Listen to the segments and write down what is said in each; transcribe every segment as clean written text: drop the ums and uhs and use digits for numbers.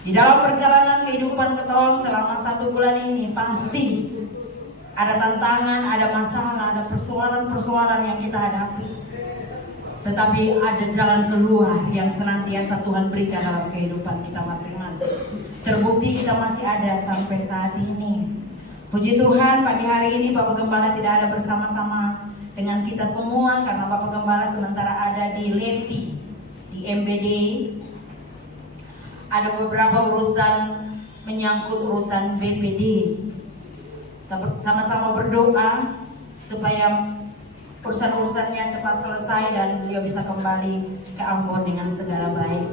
Di dalam perjalanan kehidupan setahun selama 1 bulan ini pasti ada tantangan, ada masalah, ada persoalan-persoalan yang kita hadapi. Tetapi ada jalan keluar yang senantiasa Tuhan berikan dalam kehidupan kita masing-masing. Terbukti kita masih ada sampai saat ini. Puji Tuhan, pagi hari ini Bapak Gembala tidak ada bersama-sama dengan kita semua karena Bapak Gembala sementara ada di Leti, di MBD. Ada beberapa urusan menyangkut urusan BPD. Kita sama-sama berdoa supaya urusan-urusannya cepat selesai dan beliau bisa kembali ke Ambon dengan segala baik.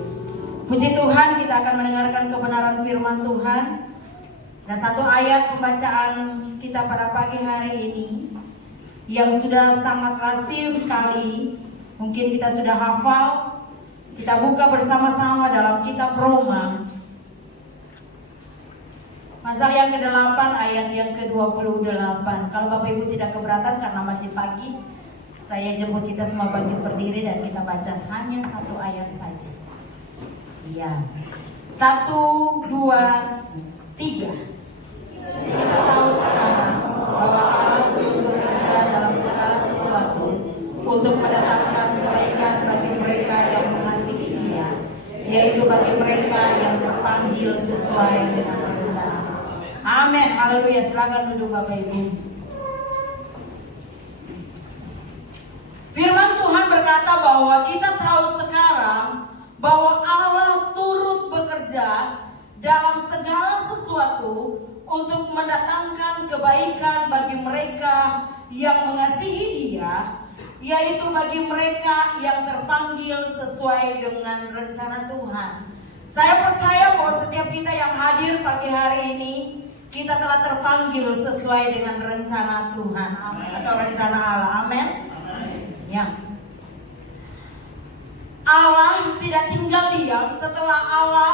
Puji Tuhan, kita akan mendengarkan kebenaran firman Tuhan. Dan satu ayat pembacaan kita pada pagi hari ini yang sudah sangat lazim sekali, mungkin kita sudah hafal. Kita buka bersama-sama dalam kitab Roma pasal yang ke-8 ayat yang ke-28. Kalau Bapak Ibu tidak keberatan karena masih pagi, saya jemput kita semua bangkit berdiri dan kita baca hanya satu ayat saja. Iya. 1, 2, 3. Kita tahu sekarang bahwa Allah bekerja dalam segala sesuatu untuk mendatangkan kebaikan bagi mereka yang mengasihi Dia, yaitu bagi mereka yang terpanggil sesuai dengan rencana. Amin, haleluya. Silakan duduk Bapak Ibu. Firman Tuhan berkata bahwa kita tahu sekarang bahwa Allah turut bekerja dalam segala sesuatu untuk mendatangkan kebaikan bagi mereka yang mengasihi Dia, yaitu bagi mereka yang terpanggil sesuai dengan rencana Tuhan. Saya percaya bahwa setiap kita yang hadir pagi hari ini, kita telah terpanggil sesuai dengan rencana Tuhan atau rencana Allah. Amin. Ya. Allah tidak tinggal diam setelah Allah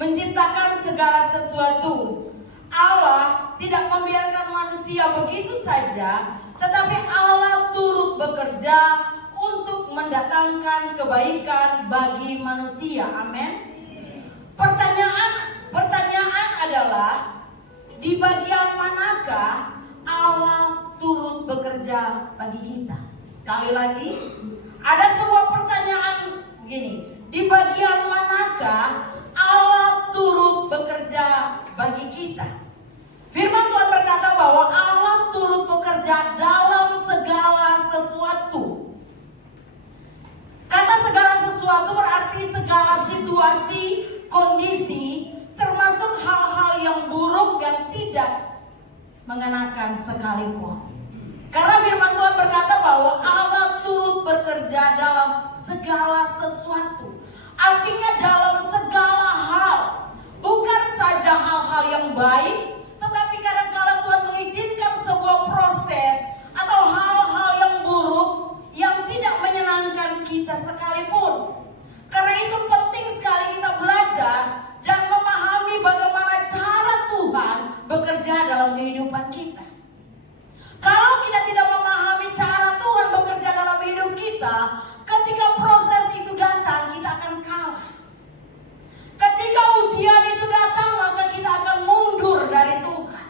menciptakan segala sesuatu. Allah tidak membiarkan manusia begitu saja, tetapi Allah turut bekerja untuk mendatangkan kebaikan bagi manusia. Amin. Pertanyaan adalah, di bagian manakah Allah turut bekerja bagi kita? Sekali lagi, ada sebuah pertanyaan begini, di bagian manakah Allah turut bekerja bagi kita? Firman Tuhan berkata bahwa Allah turut bekerja dalam segala sesuatu. Kata segala sesuatu berarti segala situasi, kondisi, termasuk hal-hal yang buruk yang tidak mengenakan sekalipun. Karena firman Tuhan berkata bahwa Allah turut bekerja dalam segala sesuatu. Artinya dalam segala hal. Bukan saja hal-hal yang baik, tetapi kadang-kala Tuhan mengizinkan sebuah proses atau hal-hal yang buruk yang tidak menyenangkan kita sekalipun. Karena itu penting sekali kita belajar dan memahami bagaimana cara Tuhan bekerja dalam kehidupan kita. Kalau kita tidak memahami cara Tuhan bekerja dalam hidup kita, ketika proses itu datang, kita akan kalah. Ketika ujian itu datang, maka kita akan mundur dari Tuhan.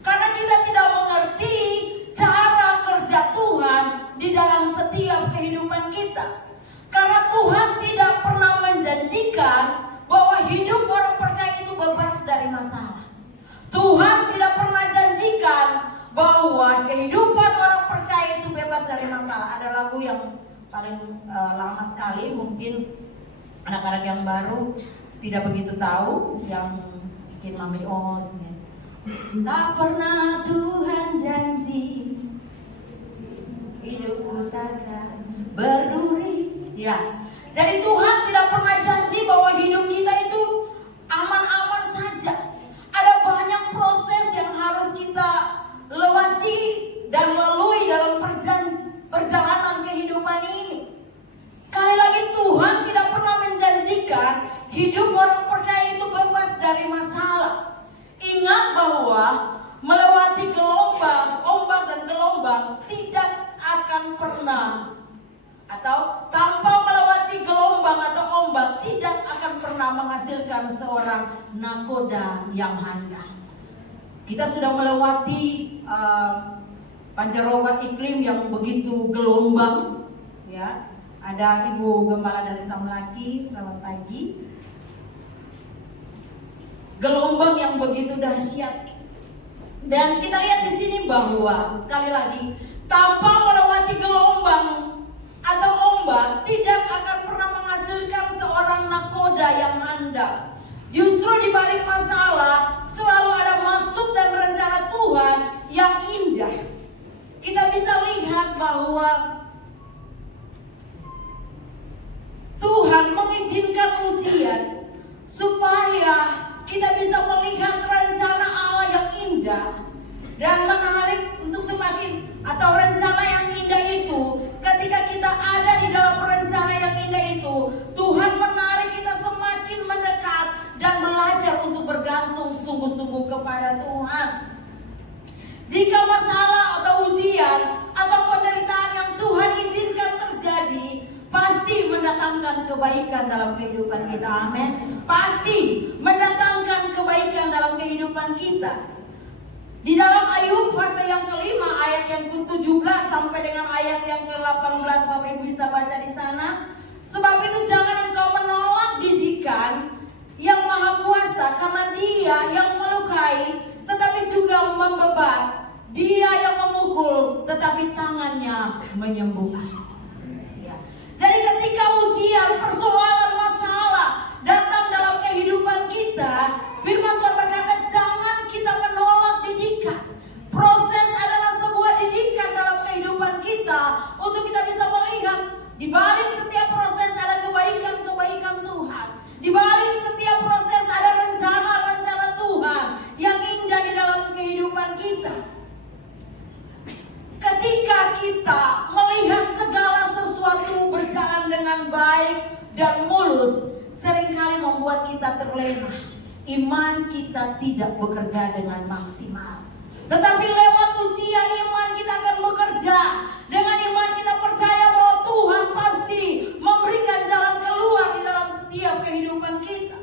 Karena kita tidak mengerti cara kerja Tuhan di dalam setiap kehidupan kita. Karena Tuhan tidak pernah menjanjikan bahwa hidup orang percaya itu bebas dari masalah. Tuhan tidak pernah janjikan bahwa kehidupan orang percaya itu bebas dari masalah. Ada lagu yang paling lama sekali, mungkin anak-anak yang baru tidak begitu tahu, yang bikin Mami Os. Tak pernah Tuhan janji hidupku takkan berduri. Ya, jadi Tuhan tidak pernah janji bahwa hidup kita itu aman-aman saja. Ada banyak proses yang harus kita lewati dan lalui dalam perjalanan kehidupan ini. Sekali lagi, Tuhan tidak pernah menjanjikan hidup orang percaya itu bebas dari masalah. Ingat bahwa melewati gelombang, ombak dan gelombang tidak akan pernah, atau tanpa melewati gelombang atau ombak tidak akan pernah pernah menghasilkan seorang nakoda yang handal. Kita sudah melewati pancaroba iklim yang begitu gelombang, ya. Ada Ibu Gembala dari Samlaki, selamat pagi. Gelombang yang begitu dahsyat. Dan kita lihat di sini bahwa sekali lagi, tanpa melewati gelombang atau ombak tidak akan pernah menghasilkan seorang nakoda yang handal. Justru di balik masalah selalu ada maksud dan rencana Tuhan yang indah. Kita bisa lihat bahwa Tuhan mengizinkan ujian supaya kita bisa melihat rencana Allah yang indah dan menarik untuk semakin, atau rencana yang indah itu, ketika kita ada di dalam rencana yang indah itu, Tuhan menarik kita semakin mendekat dan belajar untuk bergantung sungguh-sungguh kepada Tuhan. Jika masalah atau ujian atau penderitaan yang Tuhan izinkan terjadi, pasti mendatangkan kebaikan dalam kehidupan kita. Amin. Pasti mendatangkan kebaikan dalam kehidupan kita. Di dalam Ayub pasal yang kelima ayat yang ke-17 sampai dengan ayat yang ke-18, Bapak Ibu bisa baca di sana. Sebab itu jangan engkau menolak didikan yang Maha Kuasa, karena Dia yang melukai tetapi juga membebat, Dia yang memukul tetapi tangannya menyembuhkan. Jadi ketika ujian, persoalan, masalah datang dalam kehidupan kita, firman Tuhan berkata jangan kita menolak didikan. Proses adalah sebuah didikan dalam kehidupan kita untuk kita bisa melihat di balik setiap proses ada kebaikan-kebaikan Tuhan. Di balik setiap proses ada rencana-rencana Tuhan yang indah di dalam kehidupan kita. Ketika kita melihat segala sesuatu berjalan dengan baik dan mulus, seringkali membuat kita terlena. Iman kita tidak bekerja dengan maksimal. Tetapi lewat ujian iman kita akan bekerja. Dengan iman kita percaya bahwa Tuhan pasti memberikan jalan keluar di dalam setiap kehidupan kita.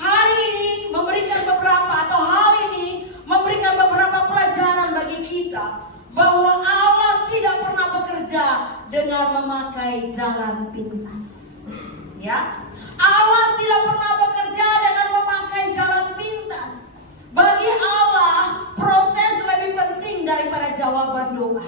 Hari ini memberikan beberapa, atau hal ini memberikan beberapa pelajaran bagi kita bahwa Allah tidak pernah bekerja dengan memakai jalan pintas. Ya, Allah tidak pernah bekerja dengan memakai jalan pintas. Bagi Allah, proses lebih penting daripada jawaban doa.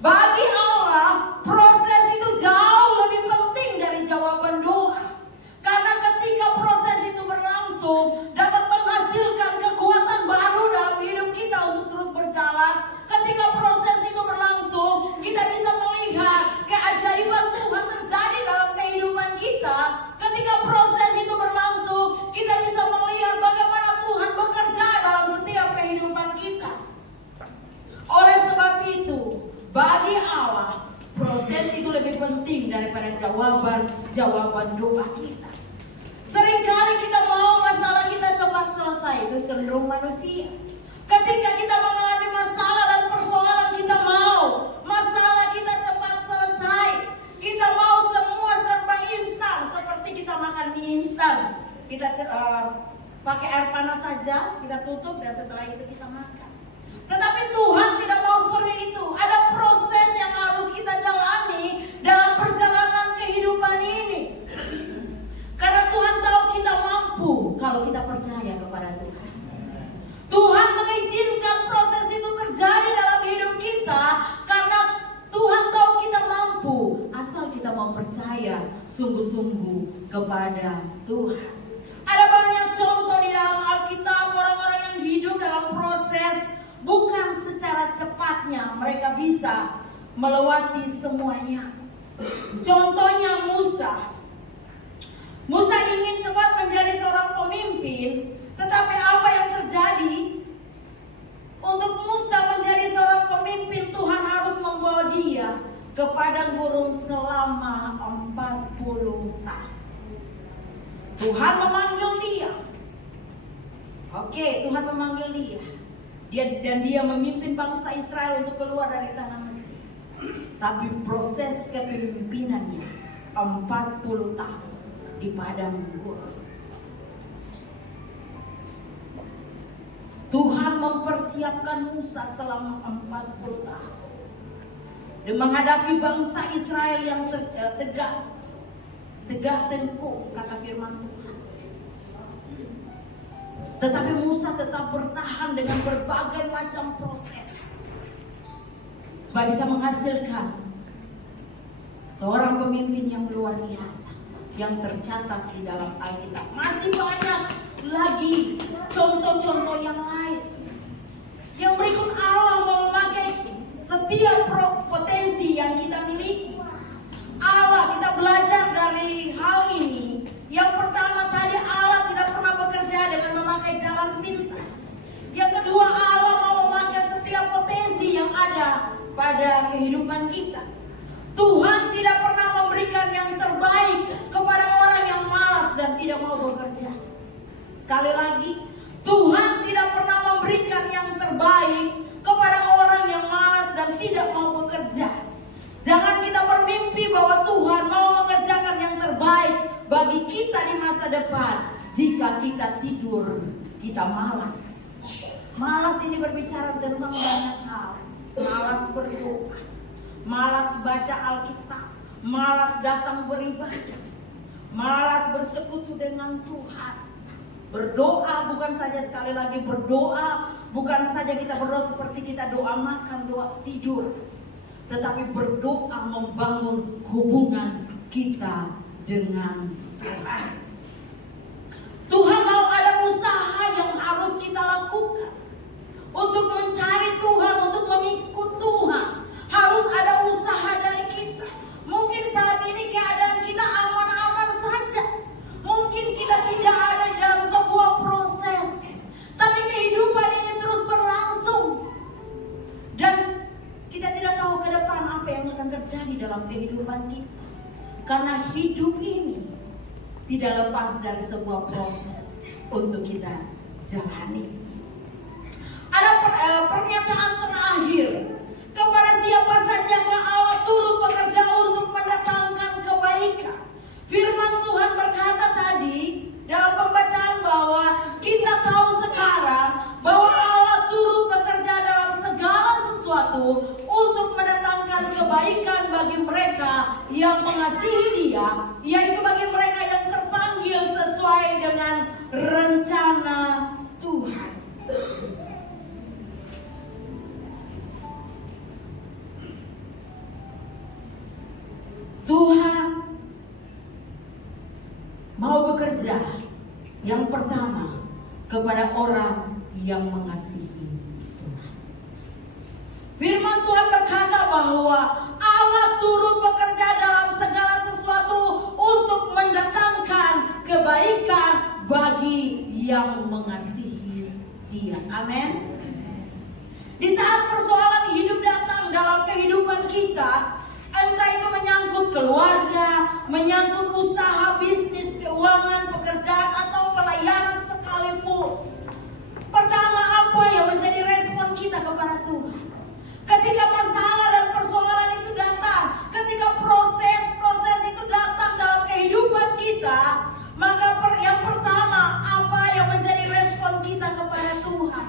Bagi Allah, proses itu jauh lebih penting dari jawaban doa. Karena ketika proses itu berlangsung, dapat menghasilkan kekuatan baru dalam hidup kita untuk terus berjalan. Ketika proses itu berlangsung, kita bisa melihat keajaiban Tuhan terjadi dalam kehidupan kita. Ketika proses itu berlangsung, kita bisa melihat bagaimana Tuhan bekerja dalam setiap kehidupan kita. Oleh sebab itu, bagi Allah, proses itu lebih penting daripada jawaban doa kita. Seringkali kita mau masalah kita cepat selesai, itu cenderung manusia. Ketika kita mengalami masalah dan persoalan, kita mau masalah kita cepat selesai. Kita mau semua serba instan, seperti kita makan mie instan. Kita pakai air panas saja, kita tutup dan setelah itu kita makan. Tetapi Tuhan tidak mau seperti itu. Ada proses yang harus kita jalani dalam perjalanan kehidupan ini. Karena Tuhan tahu kita mampu kalau kita percaya kepada Tuhan. Tuhan mengizinkan proses itu terjadi dalam hidup kita karena Tuhan tahu kita mampu, asal kita mau percaya sungguh-sungguh kepada Tuhan. Ada banyak contoh di dalam Alkitab, orang-orang yang hidup dalam proses, bukan secara cepatnya mereka bisa melewati semuanya. Contohnya Musa. Musa ingin cepat menjadi seorang pemimpin, tetapi apa yang terjadi? Untuk Musa menjadi seorang pemimpin, Tuhan harus membawa dia ke padang gurun selama 40 tahun. Tuhan memanggil dia. Oke, Tuhan memanggil dia. Dan dia memimpin bangsa Israel untuk keluar dari tanah Mesir. Tapi proses kepemimpinannya 40 tahun. di padang gurun. Tuhan mempersiapkan Musa selama 40 tahun dan menghadapi bangsa Israel yang tegak tengkuk, kata firman Tuhan. Tetapi Musa tetap bertahan dengan berbagai macam proses supaya bisa menghasilkan seorang pemimpin yang luar biasa yang tercatat di dalam Alkitab. Masih banyak lagi contoh-contoh yang lain. Yang berikut, Allah mau memakai setiap potensi yang kita miliki. Kita belajar dari hal ini. Yang pertama tadi, Allah tidak pernah bekerja dengan memakai jalan pintas. Yang kedua, Allah mau memakai setiap potensi yang ada pada kehidupan kita. Tuhan tidak pernah memberikan yang terbaik kepada orang yang malas dan tidak mau bekerja. Sekali lagi, Tuhan tidak pernah memberikan yang terbaik kepada orang yang malas dan tidak mau bekerja. Jangan kita bermimpi bahwa Tuhan mau mengerjakan yang terbaik bagi kita di masa depan jika kita tidur, kita malas. Malas ini berbicara tentang banyak hal. Malas berdoa, malas baca Alkitab, malas datang beribadah, malas bersekutu dengan Tuhan. Berdoa bukan saja, sekali lagi berdoa bukan saja kita berdoa seperti kita doa makan, doa tidur, tetapi berdoa membangun hubungan kita dengan Tuhan. Tuhan mau ada usaha yang harus kita lakukan untuk mencari Tuhan, untuk mengikut Tuhan. Harus ada usaha dari kita. Mungkin saat ini keadaan kita aman-aman saja. Mungkin kita tidak ada di dalam sebuah proses, tapi kehidupan ini terus berlangsung. Dan kita tidak tahu ke depan apa yang akan terjadi dalam kehidupan kita. Karena hidup ini tidak lepas dari sebuah proses untuk kita jalani. Ada pernyataan terakhir. Kepada siapa saja Allah turut bekerja untuk mendatangkan kebaikan. Firman Tuhan berkata tadi dalam pembacaan bahwa kita tahu sekarang bahwa Allah turut bekerja dalam segala sesuatu untuk mendatangkan kebaikan bagi mereka yang mengasihi Dia, yaitu bagi mereka yang terpanggil sesuai dengan rencana Tuhan. Tuhan mau bekerja yang pertama kepada orang yang mengasihi Tuhan. Firman Tuhan berkata bahwa Allah turut bekerja dalam segala sesuatu untuk mendatangkan kebaikan bagi yang mengasihi Dia. Amin. Di saat persoalan hidup datang dalam kehidupan kita, entah itu menyangkut keluarga, menyangkut usaha, bisnis, keuangan, pekerjaan, atau pelayanan sekalipun. Pertama, apa yang menjadi respon kita kepada Tuhan? Ketika masalah dan persoalan itu datang, ketika proses itu datang dalam kehidupan kita, maka yang pertama, apa yang menjadi respon kita kepada Tuhan?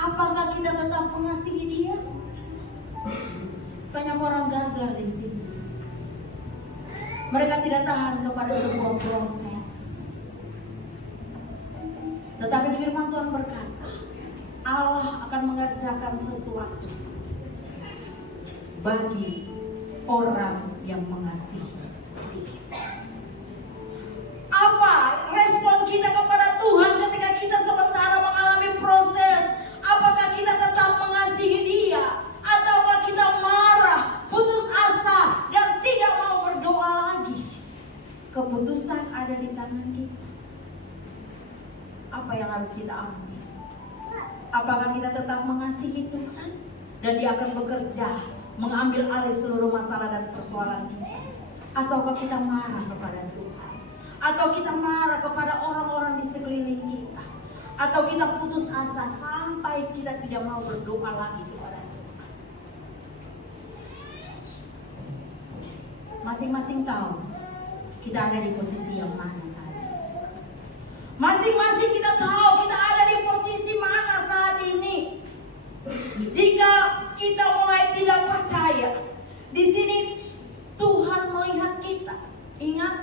Apakah kita tetap mengasihi Dia? Banyak orang gagal di sini. Mereka tidak tahan kepada sebuah proses. Tetapi firman Tuhan berkata, Allah akan mengerjakan sesuatu bagi orang yang mengasihi Dia. Apa respon kita kepada Tuhan ketika kita sementara mengalami proses? Apakah kita tetap mengasihi Dia? Ataukah kita marah, putus asa, dan tidak mau berdoa lagi? Keputusan ada di tangan kita. Apa yang harus kita ambil? Apakah kita tetap mengasihi Tuhan dan Dia akan bekerja mengambil alih seluruh masalah dan persoalan kita? Ataukah kita marah kepada Tuhan? Atau kita marah kepada orang-orang di sekeliling kita? Atau kita putus asa sampai kita tidak mau berdoa lagi kepada Tuhan? Masing-masing tahu kita ada di posisi yang mana saat ini. Masing-masing kita tahu kita ada di posisi mana saat ini. Jika kita mulai tidak percaya, di sini Tuhan melihat kita. Ingat,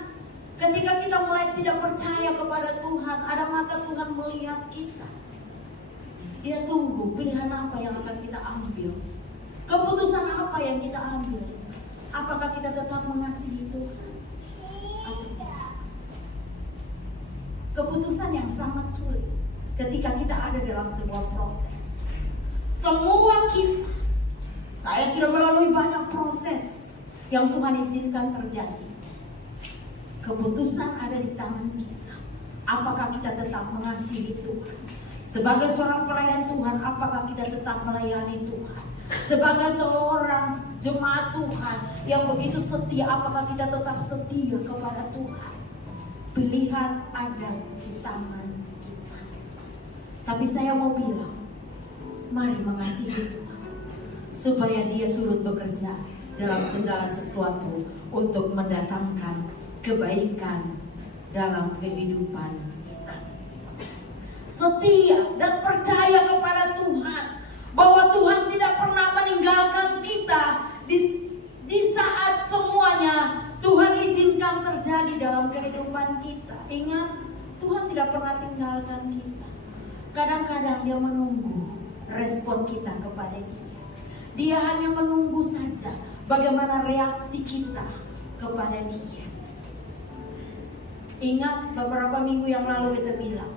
ketika kita mulai tidak percaya kepada Tuhan, ada mata Tuhan melihat kita. Dia tunggu pilihan apa yang akan kita ambil, keputusan apa yang kita ambil. Apakah kita tetap mengasihi Tuhan atau tidak? Keputusan yang sangat sulit ketika kita ada dalam sebuah proses. Semua kita, saya sudah melalui banyak proses yang Tuhan izinkan terjadi. Keputusan ada di tangan kita. Apakah kita tetap mengasihi Tuhan? Sebagai seorang pelayan Tuhan, apakah kita tetap melayani Tuhan? Sebagai seorang jemaat Tuhan yang begitu setia, apakah kita tetap setia kepada Tuhan? Pilihan ada di tangan kita. Tapi saya mau bilang, mari mengasihi Tuhan, supaya Dia turut bekerja dalam segala sesuatu untuk mendatangkan kebaikan dalam kehidupan kita. Setia dan percaya kepada Tuhan, bahwa Tuhan tidak pernah meninggalkan kita di saat semuanya Tuhan izinkan terjadi dalam kehidupan kita. Ingat, Tuhan tidak pernah tinggalkan kita. Kadang-kadang Dia menunggu respon kita kepada Dia. Dia hanya menunggu saja bagaimana reaksi kita kepada Dia. Ingat, beberapa minggu yang lalu kita bilang,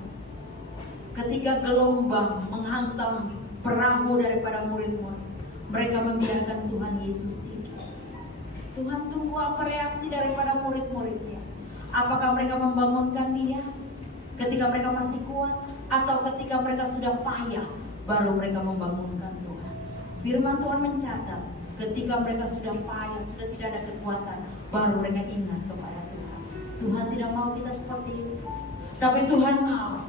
ketika gelombang menghantam perahu daripada murid-murid, mereka membiarkan Tuhan Yesus tinggi. Tuhan tunggu apa reaksi daripada murid-muridnya. Apakah mereka membangunkan Dia ketika mereka masih kuat, atau ketika mereka sudah payah baru mereka membangunkan Tuhan? Firman Tuhan mencatat, ketika mereka sudah payah, sudah tidak ada kekuatan, baru mereka ingat kepada Tuhan. Tuhan tidak mau kita seperti itu, tapi Tuhan mau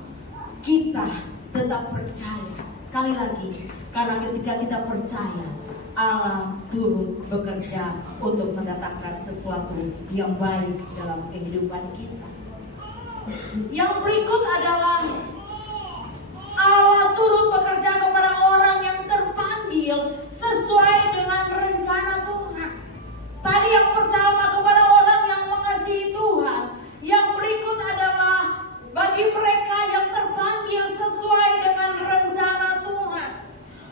kita tetap percaya. Sekali lagi, karena ketika kita percaya, Allah turut bekerja untuk mendatangkan sesuatu yang baik dalam kehidupan kita. Yang berikut adalah Allah turut bekerja kepada orang yang terpanggil sesuai dengan rencana Tuhan. Tadi yang pertama kepada orang yang mengasihi Tuhan. Yang berikut adalah bagi mereka yang terpanggil sesuai dengan rencana Tuhan.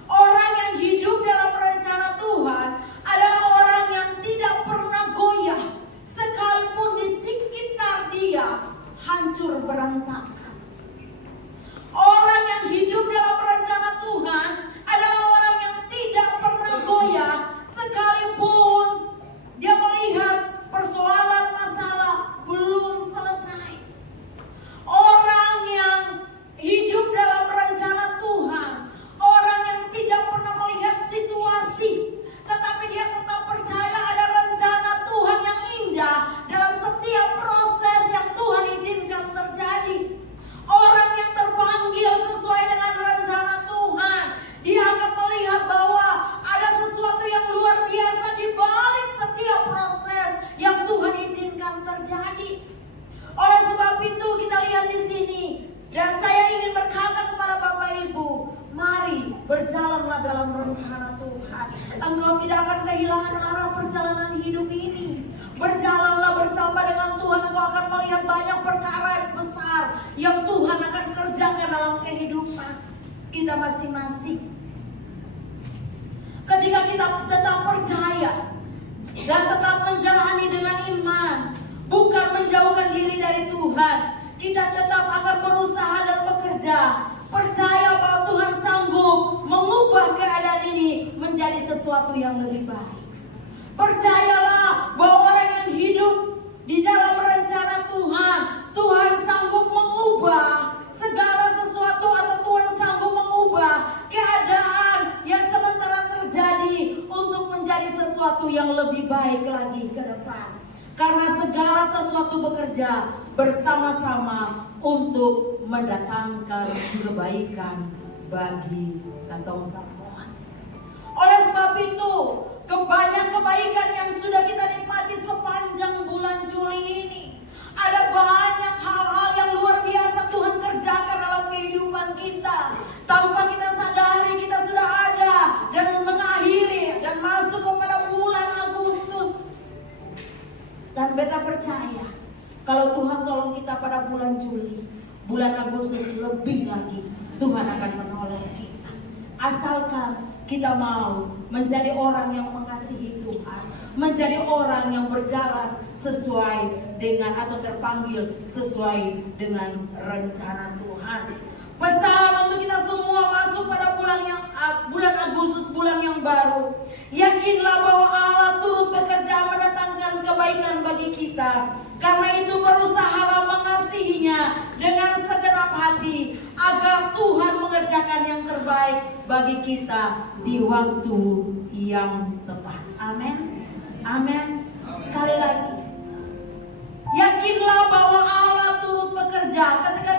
Orang yang hidup dalam rencana Tuhan adalah orang yang tidak pernah goyah, sekalipun di sekitar dia hancur berantakan. Orang yang hidup dalam rencana Tuhan adalah orang yang tidak pernah goyah, sekalipun dia melihat persoalan masalah belum selesai. Orang yang hidup dalam rencana Tuhan, orang yang tidak pernah melihat situasi, tetapi dia tetap percaya ada rencana Tuhan yang indah dalam setiap proses yang Tuhan izinkan terjadi. Orang yang terpanggil sesuai dengan rencana Tuhan, dia akan melihat bahwa ada sesuatu yang luar biasa di balik setiap proses yang Tuhan izinkan terjadi. Oleh sebab itu kita lihat di sini, dan saya ingin berkata kepada Bapak Ibu, mari berjalanlah dalam rencana Tuhan. Engkau tidak akan kehilangan arah perjalanan hidup ini. Berjalanlah bersama dengan Tuhan, engkau akan melihat banyak perkara yang besar yang Tuhan akan kerjakan dalam kehidupan kita masing-masing. Ketika kita tetap percaya dan tetap menjalani dengan iman, bukan menjauhkan diri dari Tuhan, kita tetap akan berusaha dan bekerja. Percaya bahwa Tuhan sanggup mengubah keadaan ini menjadi sesuatu yang lebih baik. Percayalah bahwa orang yang hidup di dalam rencana Tuhan, Tuhan sanggup mengubah segala sesuatu, atau Tuhan sanggup mengubah keadaan yang sementara terjadi untuk menjadi sesuatu yang lebih baik lagi ke depan. Karena segala sesuatu bekerja bersama-sama untuk mendatangkan kebaikan bagi katong semua. Oleh sebab itu, banyak kebaikan yang sudah kita nikmati sepanjang bulan Juli ini. Kalau Tuhan tolong kita pada bulan Juli, bulan Agustus lebih lagi, Tuhan akan menolong kita. Asalkan kita mau menjadi orang yang mengasihi Tuhan, menjadi orang yang berjalan sesuai dengan atau terpanggil sesuai dengan rencana Tuhan. Pesan untuk kita semua masuk pada bulan Agustus, bulan yang baru. Yakinlah bahwa Allah turut bekerja mendatangkan kebaikan bagi kita. Karena itu berusahalah mengasihinya dengan segenap hati, agar Tuhan mengerjakan yang terbaik bagi kita di waktu yang tepat. Amin. Amin. Sekali lagi, yakinlah bahwa Allah turut bekerja. Ketika